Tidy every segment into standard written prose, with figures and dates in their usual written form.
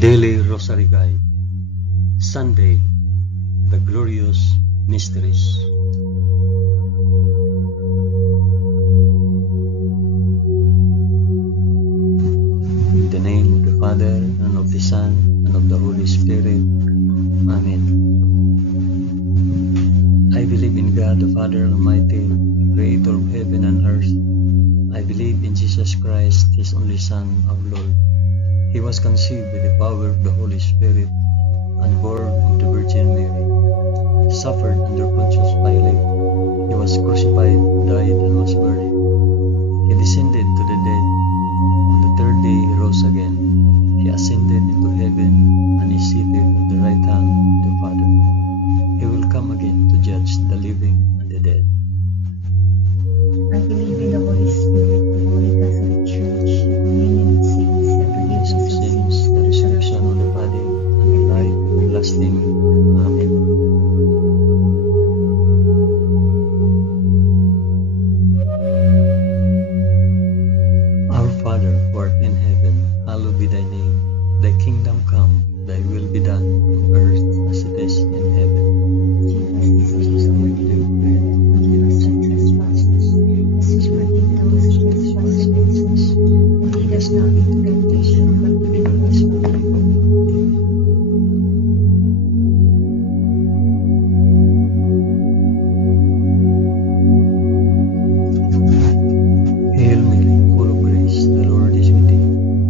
Daily Rosary Guide. Sunday, the Glorious Mysteries. In the name of the Father, and of the Son, and of the Holy Spirit. Amen. I believe in God the Father Almighty, Creator of heaven and earth. I believe in Jesus Christ, His only Son, our Lord. He was conceived by the power of the Holy Spirit and born of the Virgin Mary. Suffered under Pontius Pilate. He was crucified, died, and was buried. He descended to the dead. On the third day he rose again. He ascended into heaven and is seated at the right hand of the Father. He will come again to judge the living and the dead. I believe in the Holy Spirit, the Holy Catholic Church, the communion of saints, the forgiveness of sins, The resurrection of the body, and the life everlasting. Amen. Our Father, who art in heaven, hallowed be thy name. Thy kingdom come, thy will be done, on earth as it is in heaven. Give us this day our daily bread, and forgive us our trespasses, as we forgive those who trespass against us. And lead us not into temptation, but deliver us from evil. Hail Mary, full of grace, the Lord is with thee.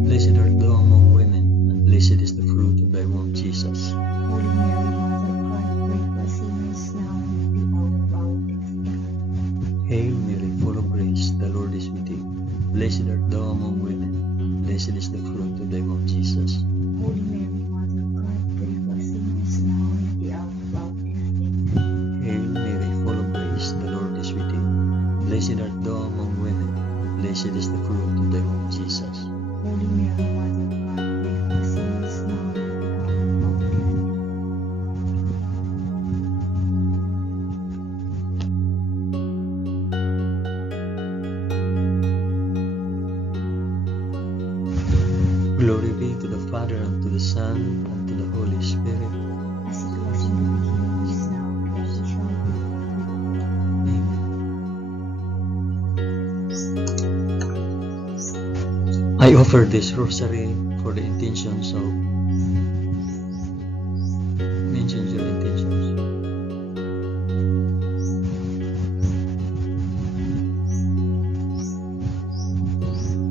Blessed art thou among women, and blessed is the fruit of thy womb, Jesus. Holy Mary, Mother of God, pray for us sinners now and at the hour of our death. Amen. Hail Mary, full of grace, the Lord is with thee. Blessed art thou among women, and blessed is the fruit of thy womb, Jesus. Holy Mary, Mother of God, pray for us sinners now and at the hour of our death. Amen. Hail Mary, full of grace, the Lord is with thee. Blessed art thou among women, and blessed is the fruit of thy womb, Jesus. Holy Mary, Mother of God, pray for us sinners now and at the hour of our death. Glory be to the Father, and to the Son, and to the Holy Spirit. As it was in the beginning, is now, and ever shall be, world without end. Amen. I offer this rosary for the intentions of mention your intentions.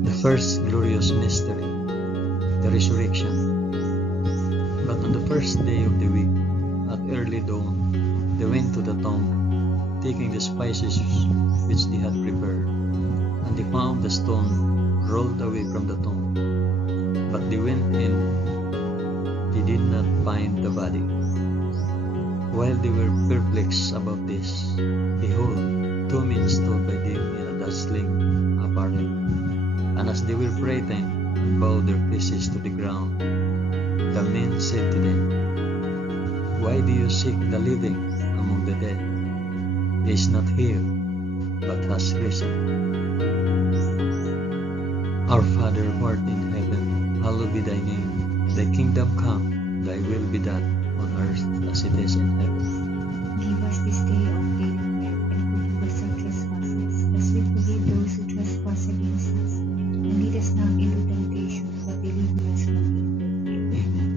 The first glorious mystery, the resurrection. But on the first day of the week, at early dawn, they went to the tomb, taking the spices which they had prepared, and they found the stone rolled away from the tomb. But they went in, they did not find the body. While they were perplexed about this, behold, two men stood by them in a dazzling apparel. And as they were frightened and bowed their faces to the ground, the men said to them, Why do you seek the living among the dead? He is not here, but has risen. Our Father who art in heaven, hallowed be thy name. Thy kingdom come, thy will be done, on earth as it is in heaven. Give us this day our daily bread, and forgive us our trespasses, as we forgive those who trespass against us. And lead us not into temptation, but deliver us from evil. Amen.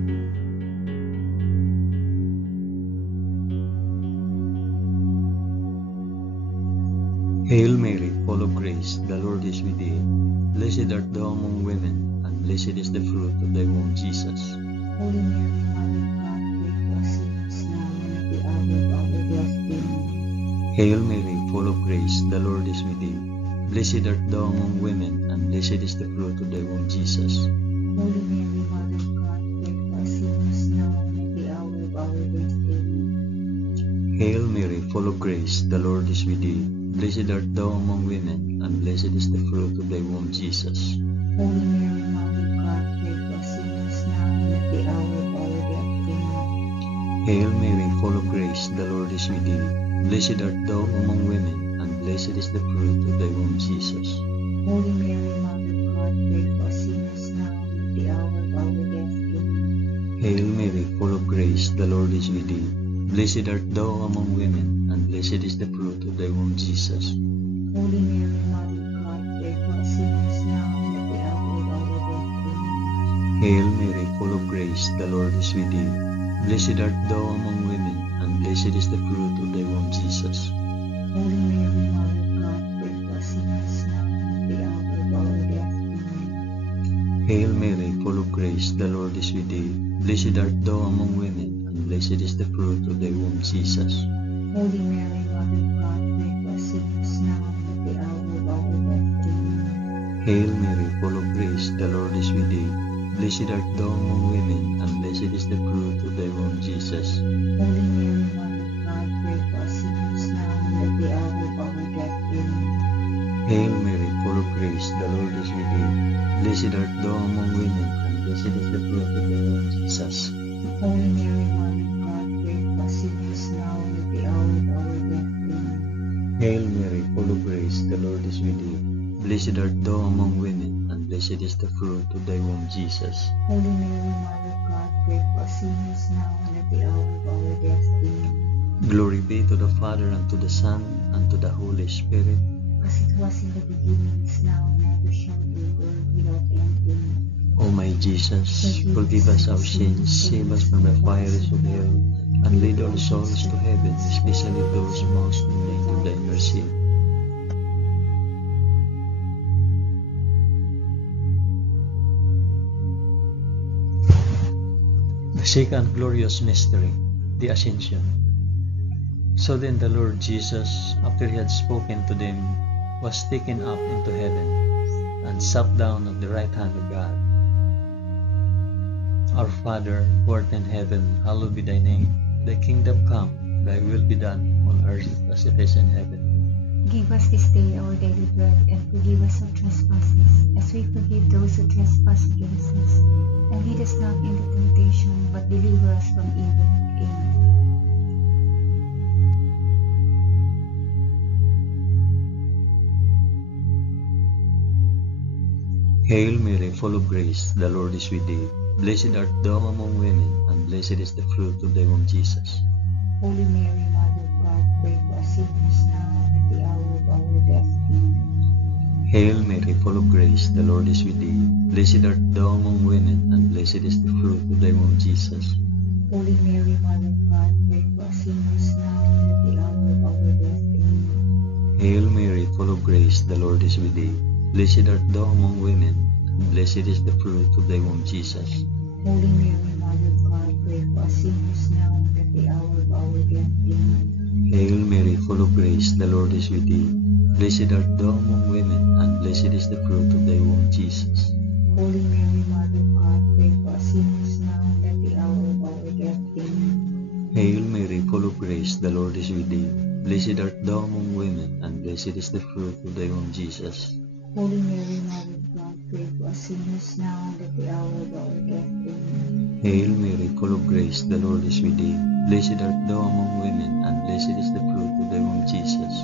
Hail Mary, full of grace, the Lord is with thee. Blessed art thou among women, and blessed is the fruit of thy womb, Jesus. Holy Mary, Mother of God, pray for us sinners now and at the hour of our death. Amen. Hail Mary, full of grace, the Lord is with thee. Blessed art thou among women, and blessed is the fruit of thy womb, Jesus. Holy Mary, Mother of God, pray for us sinners now and at the hour of our death. Amen. Hail Mary, full of grace, the Lord is with thee. Blessed art thou among women, and blessed is the fruit of thy womb, Jesus. Holy Mary, Mother of God, pray for us sinners now and at the hour of our death. Amen. Hail Mary, full of grace, the Lord is with thee. Blessed art thou among women, and blessed is the fruit of thy womb, Jesus. Holy Mary, Mother of God, pray for us sinners now and at the hour of our death. Amen. grace, the Lord is with thee. Blessed art thou among women, and blessed is the fruit of thy womb, Jesus. Holy Mary, Mother of God, pray for us sinners now and at the hour of our death. Amen. Hail Mary, full of grace, the Lord is with thee. Blessed art thou among women, and blessed is the fruit of thy womb, Jesus. Holy Mary, Mother of God, pray for us sinners now and at the hour of our death. Amen. Hail Mary, full of grace, the Lord is with thee. Blessed art thou among women, and blessed is the fruit of thy womb, Jesus. Holy Mary, Mother of God, pray for us sinners now and at the hour of our death. Amen. Hail Mary, full of grace, the Lord is with thee. Blessed art thou among women, and blessed is the fruit of thy womb, Jesus. Holy Mary, Mother of God, pray for us sinners now and at the hour of our death. Amen. Hail Mary, full of grace, the Lord is with thee. Blessed art thou among women, and blessed is the fruit of thy womb, Jesus. Holy Mary, Mother of God, pray for us sinners now and at the hour of our death. Amen. Hail Mary, full of grace, the Lord is with thee. Blessed art thou among women, and blessed is the fruit of thy womb, Jesus. Holy Mary, Mother of God, pray for us sinners now and at the hour of our death. Amen. Glory be to the Father, and to the Son, and to the Holy Spirit. As it was in the beginning, is now, and ever shall be, world without end. Amen. O my Jesus, forgive us our sins, save us from the fires of hell, and lead all souls to heaven, especially those most in need of thy mercy. The second glorious mystery, the Ascension. So then the Lord Jesus, after he had spoken to them, was taken up into heaven, and sat down at the right hand of God. Our Father, who art in heaven, hallowed be thy name. Thy kingdom come, thy will be done, on earth as it is in heaven. Give us this day our daily bread, and forgive us our trespasses, as we forgive those who trespass against us. And lead us not into temptation, but deliver us from evil. Amen. Hail Mary, full of grace, the Lord is with thee. Blessed art thou among women, and blessed is the fruit of thy womb, Jesus. Holy Mary, Mother of God, pray for us sinners now and at the hour of our death. Amen. Hail Mary, full of grace, the Lord is with thee. Blessed art thou among women, and blessed is the fruit of thy womb, Jesus. Holy Mary, Mother of God, pray for us sinners now and at the hour of our death. Amen. Hail Mary, full of grace, the Lord is with thee. Blessed art thou among women, and blessed is the fruit of thy womb, Jesus. Holy Mary, Mother of God, pray for us sinners now and at the hour of our death. Amen. Hail Mary, full of grace, the Lord is with thee. Blessed art thou among women, and blessed is the fruit of thy womb, Jesus. Holy Mary, Mother of God, pray for us sinners now and at the hour of our death. Amen. Hail Mary, full of grace, the Lord is with thee. Blessed art thou among women, and blessed is the fruit of thy womb, Jesus. Holy Mary, Mother of God, pray for us sinners now and at the hour of our death. Amen. Hail Mary, full of grace, the Lord is with thee. Blessed art thou among women, and blessed is the fruit of thy womb, Jesus.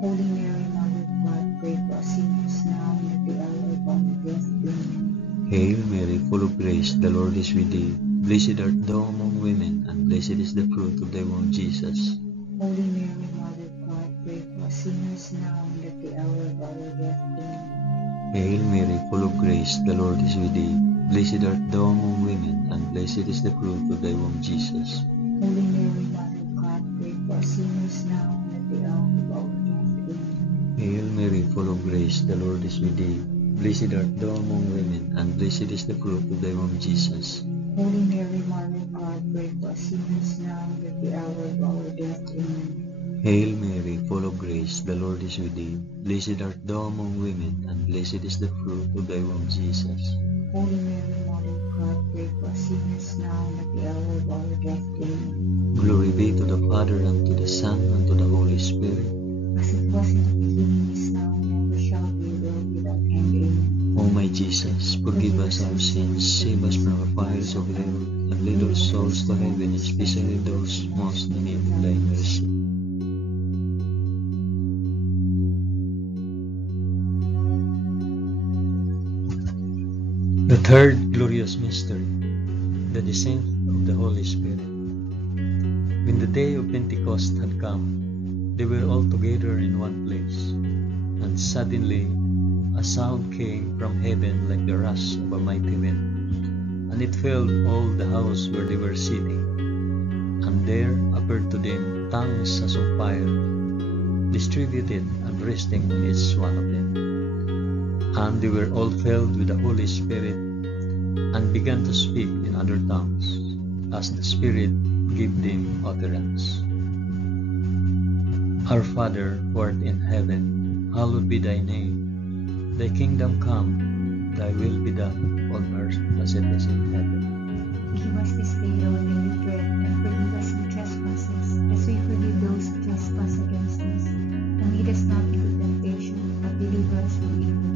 Holy Mary, Mother of God, pray for us sinners now and at the hour of our death. Amen. Hail Mary, full of grace, the Lord is with thee. Blessed art thou among women, and blessed is the fruit of thy womb, Jesus. Holy Mary, Mother of God, pray for us sinners now and at the hour of our death. Amen. Hail Mary, full of grace, the Lord is with thee. Blessed art thou among women, and blessed is the fruit of thy womb, Jesus. Holy Mary, Mother of God, pray for us sinners now and at the hour of our death. Amen. Hail Mary, full of grace, the Lord is with thee. Blessed art thou among women, and blessed is the fruit of thy womb, Jesus. Holy Mary, Mother of God, pray for us sinners now and at the hour of our death. Amen. Hail Mary, full of grace, the Lord is with thee. Blessed art thou among women, and blessed is the fruit of thy womb, Jesus. Holy Mary, Mother of God, pray for us sinners now and at the hour of our death. Amen. Glory be to the Father, and to the Son, and to the Holy Spirit. As it was in the beginning, is now, and ever shall be, world without end. Amen. O my Jesus, forgive us our sins, save us from the fires of hell, and lead all souls to heaven, especially those most in need of thy mercy. The third glorious mystery, the descent of the Holy Spirit. When the day of Pentecost had come, they were all together in one place. And suddenly a sound came from heaven like the rush of a mighty wind, and it filled all the house where they were sitting. And there appeared to them tongues as of fire, distributed and resting on each one of them. And they were all filled with the Holy Spirit, and began to speak in other tongues, as the Spirit gave them utterance. Our Father, who art in heaven, hallowed be thy name. Thy kingdom come, thy will be done on earth as it is in heaven. Give us this day our daily bread, and forgive us our trespasses, as we forgive those who trespass against us. And lead us not into temptation, but deliver us from evil.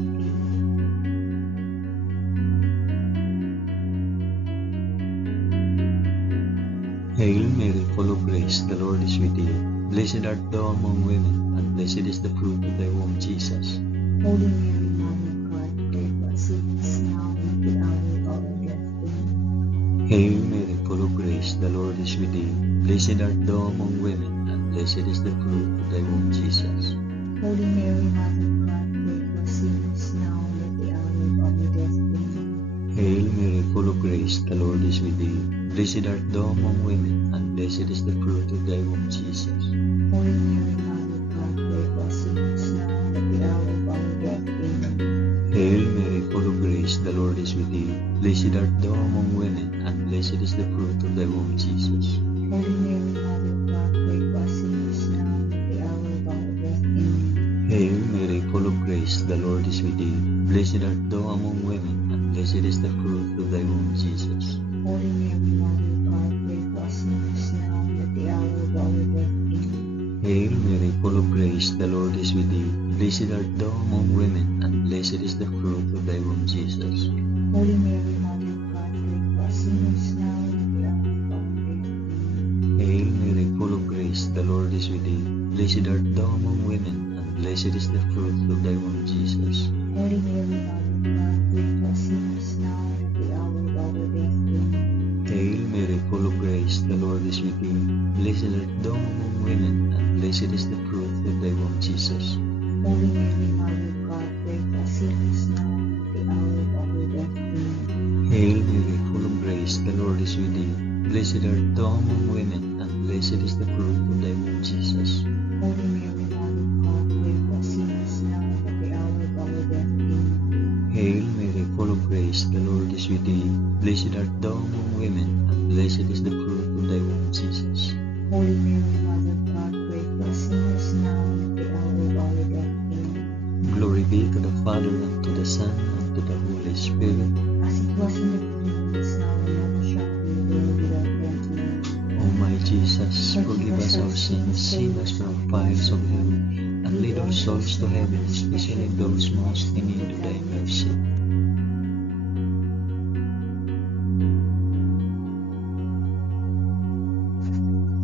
Hail Mary, full of grace, the Lord is with thee. Blessed art thou among women, and blessed is the fruit of thy womb, Jesus. Holy Mary, Mother of God, pray for us sinners now and at the hour of our death. Amen. Hail Mary, full of grace, the Lord is with thee. Blessed art thou among women, and blessed is the fruit of thy womb, Jesus. Holy Mary, Mother of God, pray for us sinners now and at the hour of our death. Amen. Hail Mary, full of grace, the Lord is with thee. Blessed art thou among women, and blessed is the fruit of thy womb, Jesus. Holy Mary, Mother of God, pray for us sinners now and at the hour of our death. Amen. Hail Mary, full of grace, the Lord is with thee. Blessed art thou among women, and blessed is the fruit of thy womb, Jesus. Holy Mary, Mother of God, pray for us sinners now and at the hour of our death. Amen. Hail Mary, full of grace, the Lord is with thee. Blessed art thou among women, and blessed is the fruit of thy womb, Jesus. Holy Mary, Mother of God, pray for us sinners now and at the hour of our death. Amen. Hail Mary, full of grace, the Lord is with thee. Blessed art thou among women, and blessed is the fruit of thy womb, Jesus. Holy Mary, Mother of God, pray for us sinners now and at the hour of our death. Amen. Hail Mary, full of grace, the Lord is with thee. Blessed art thou among women, and blessed is the fruit of thy womb, Jesus. Holy Mary, Mother of God, pray for us sinners now and at the hour of our death. Amen. Hail Mary, full of grace, the Lord is with thee. Blessed art thou among women, and blessed is the fruit of thy womb, Jesus. Holy Mary, Mother of God, pray for us sinners now and at the hour of our death. Amen. Hail Mary, full of grace, the Lord is with thee. Blessed art thou among women, and blessed is the fruit of thy womb, Jesus. Holy Mary, Mother of God, pray for us sinners now and at the hour of our death. Amen. Hail Mary, full of grace, the Lord is with thee. Blessed art thou among women, and blessed is the fruit of thy womb, Jesus. Holy Mary, Mother of God, pray for us sinners now and at the hour of our death. Amen. Glory be to the Father, and to the Son, and to the Holy Spirit. As it was in the beginning, is now, and ever shall be, world without end. Amen. O my Jesus, forgive us our sins, save us from the fires of hell, and lead our souls to heaven, especially those most in need of thy mercy.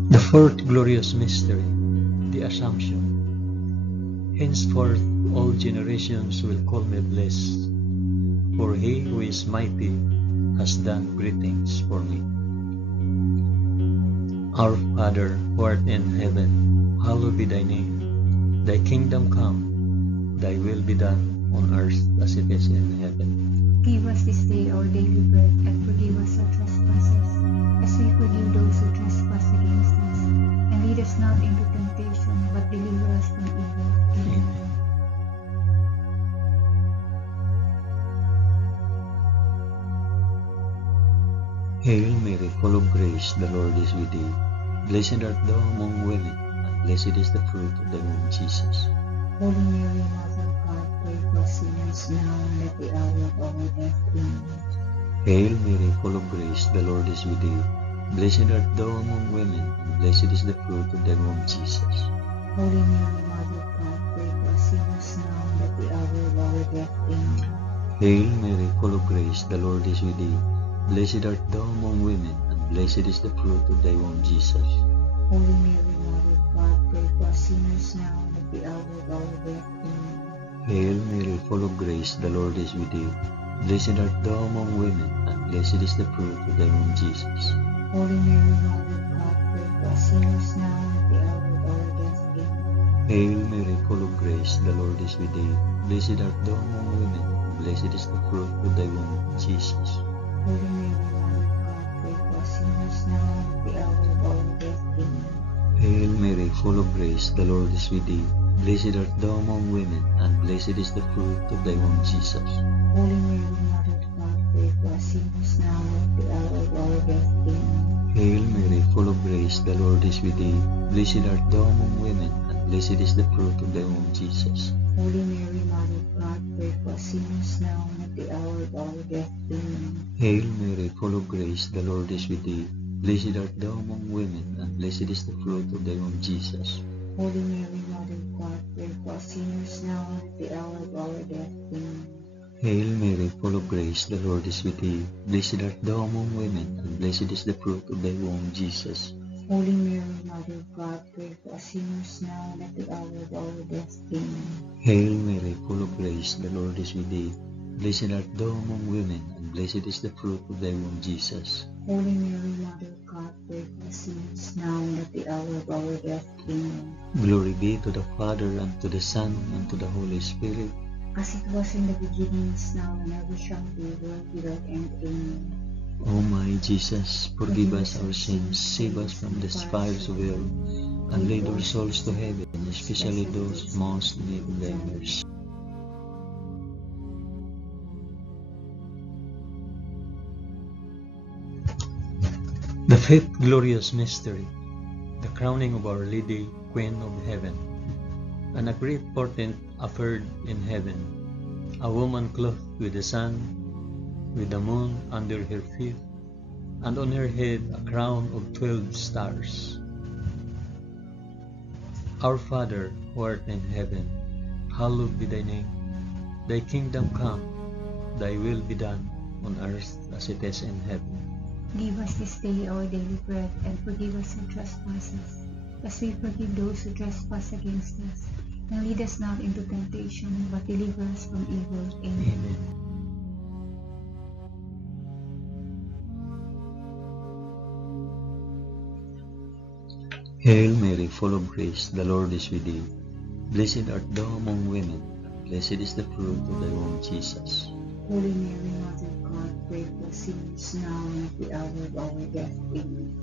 The fourth glorious mystery, the Assumption. Henceforth all generations will call me blessed, for he who is mighty has done great things for me. Our Father, who art in heaven, hallowed be thy name. Thy kingdom come, thy will be done on earth as it is in heaven. Give us this day our daily bread, and forgive us our trespasses, as we forgive those who trespass against us. And lead us not into temptation, but deliver us from evil. Amen. Hail Mary, full of grace, the Lord is with thee. Blessed art thou among women, and blessed is the fruit of thy womb, Jesus. Holy Mary, Mother of God, pray for us sinners now and at the hour of our death. Amen. Hail Mary, full of grace, the Lord is with thee. Blessed art thou among women, and blessed is the fruit of thy womb, Jesus. Holy Mary, Mother of God, pray for us sinners now and at the hour of our death. Amen. Hail Mary, full of grace, the Lord is with thee. Blessed art thou among women, and blessed is the fruit of thy womb, Jesus. Holy Mary, Mother of God, pray for us sinners now and at the hour of our death. Amen. Hail Mary, full of grace, the Lord is with thee. Blessed art thou among women, and blessed is the fruit of thy womb, Jesus. Holy Mary, Mother of God, pray for us sinners now and at the hour of our death. Amen. Hail Mary, full of grace, the Lord is with thee. Blessed art thou among women, and blessed is the fruit of thy womb, Jesus. Holy Mary, Mother of God, pray for us sinners now and at the hour of our death. Amen. Hail Mary, full of grace, the Lord is with thee. Blessed art thou among women, and blessed is the fruit of thy womb, Jesus. Holy Mary, Mother of God, pray for us sinners now and at the hour of our death. Amen. Hail Mary, full of grace, the Lord is with thee. Blessed art thou among women, and blessed is the fruit of thy womb, Jesus. Holy Mary, Mother of God, pray for us sinners now and at the hour of our death. Amen. Hail Mary, full of grace, the Lord is with thee. Blessed art thou among women, and blessed is the fruit of thy womb, Jesus. Holy Mary, Mother of God, pray for us sinners now and at the hour of our death. Amen. Hail Mary, full of grace, the Lord is with thee. Blessed art thou among women, and blessed is the fruit of thy womb, Jesus. Holy Mary, Mother of God, pray for us sinners now and at the hour of our death. Amen. Hail Mary, full of grace, the Lord is with thee. Blessed art thou among women, and blessed is the fruit of thy womb, Jesus. Holy Mary, Mother of God, pray for us sinners now and at the hour of our death. Amen. Glory be to the Father, and to the Son, and to the Holy Spirit. As it was in the beginning, is now, and ever shall be, world without end. Amen. O my Jesus, forgive us our sins, save us from the fires of hell, and lead our souls to heaven, especially those most in need of thy mercy. The fifth glorious mystery, the crowning of Our Lady, Queen of Heaven. And a great portent appeared in heaven, a woman clothed with the sun, with the moon under her feet, and on her head a crown of 12 stars. Our Father, who art in heaven, hallowed be thy name. Thy kingdom come, thy will be done, on earth as it is in heaven. Give us this day our daily bread, and forgive us our trespasses, as we forgive those who trespass against us. And lead us not into temptation, but deliver us from evil. Amen. Amen. Hail Mary, full of grace, the Lord is with thee. Blessed art thou among women, and blessed is the fruit of thy womb, Jesus. Holy Mary, Mother of God, pray for us sinners now and at the hour of our death. Amen.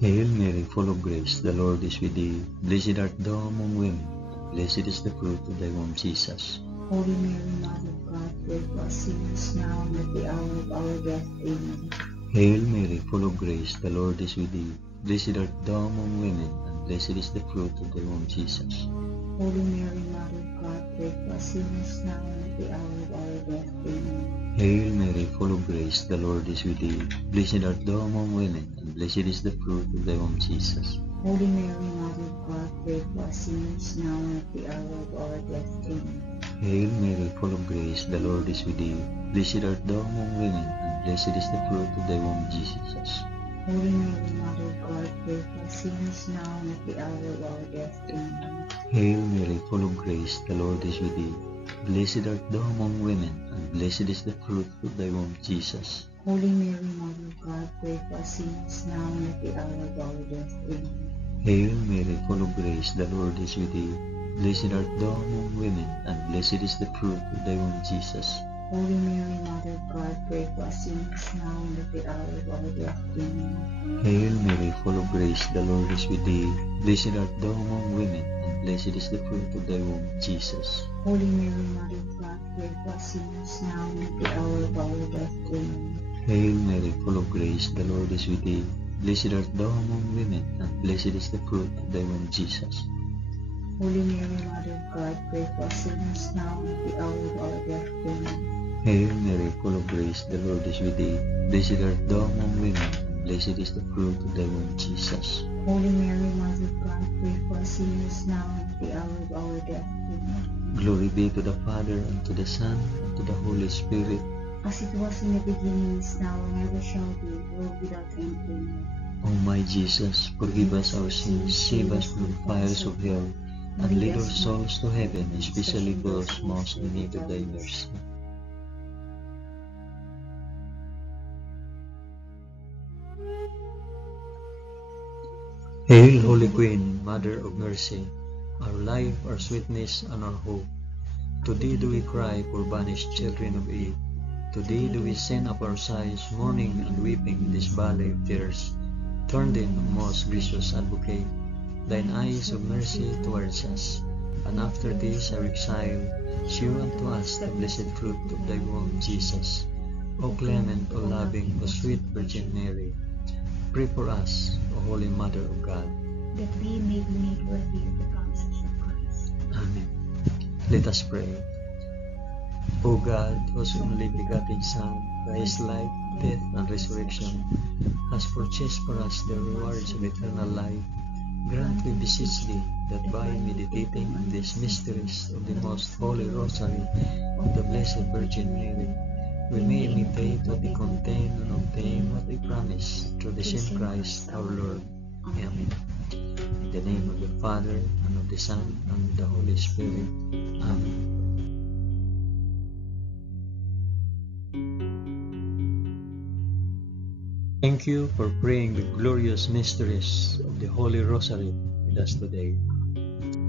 Hail Mary, full of grace, the Lord is with thee. Blessed art thou among women, and blessed is the fruit of thy womb, Jesus. Holy Mary, Mother of God, pray for us sinners now and at the hour of our death. Amen. Hail Mary, full of grace, the Lord is with thee. Blessed art thou among women, and blessed is the fruit of thy womb, Jesus. Holy Mary, Mother of God, pray for us sinners now and at the hour of our death. Amen. Hail Mary, full of grace, the Lord is with thee. Blessed art thou among women, and blessed is the fruit of thy womb, Jesus. Holy Mary, Mother of God, pray for us sinners now and at the hour of our death. Amen. Hail Mary, full of grace, the Lord is with thee. Blessed art thou among women, and blessed is the fruit of thy womb, Jesus. Holy Mary, Mother of God, pray for us sinners now and at the hour of our death. Amen. Hail Mary, full of grace, the Lord is with thee. Blessed art thou among women, and blessed is the fruit of thy womb, Jesus. Holy Mary, Mother of God, pray for us sinners now and at the hour of our death. Amen. Hail Mary, full of grace, the Lord is with thee. Blessed art thou among women, and blessed is the fruit of thy womb, Jesus. Holy Mary, Mother of God, pray for us sinners now and at the hour of our death. Amen. Hail Mary, full of grace, the Lord is with thee. Blessed art thou among women, and blessed is the fruit of thy womb, Jesus. Holy Mary, Mother of God, pray for us sinners now and at the hour of our death. Amen. Hail Mary, full of grace, the Lord is with thee. Blessed art thou among women, and blessed is the fruit of thy womb, Jesus. Holy Mary, Mother of God, pray for us sinners now and at the hour of our death. Amen. Hail Mary, full of grace, the Lord is with thee. Blessed art thou among women, and blessed is the fruit of thy womb, Jesus. Holy Mary, Mother of God, pray for us sinners now and at the hour of our death. Amen. Glory be to the Father, and to the Son, and to the Holy Spirit. As it was in the beginning, is now, and ever shall be, world without end. Amen. O my Jesus, forgive us our sins, save us from the fires of hell, and lead our souls to heaven, especially those most in need of thy mercy. Hail, Holy Queen, Mother of Mercy, our life, our sweetness, and our hope. To thee do we cry, poor banished children of Eve. To thee do we send up our sighs, mourning and weeping in this valley of tears. Turn then, O most gracious Advocate, thine eyes of mercy towards us, and after this our exile, shew unto us the blessed fruit of thy womb, Jesus. O clement, O loving, O sweet Virgin Mary, pray for us, O Holy Mother of God, that we may be made worthy of the promises of Christ. Amen. Let us pray. O God, whose only begotten Son, by his life, death, and resurrection, has purchased for us the rewards of eternal life, grant, we beseech thee, that by meditating on these mysteries of the most holy Rosary of the Blessed Virgin Mary, we may imitate what they contain and obtain what they promise, through the same Christ our Lord. Amen. In the name of the Father, and of the Son, and of the Holy Spirit. Amen. Thank you for praying the glorious mysteries of the Holy Rosary with us today.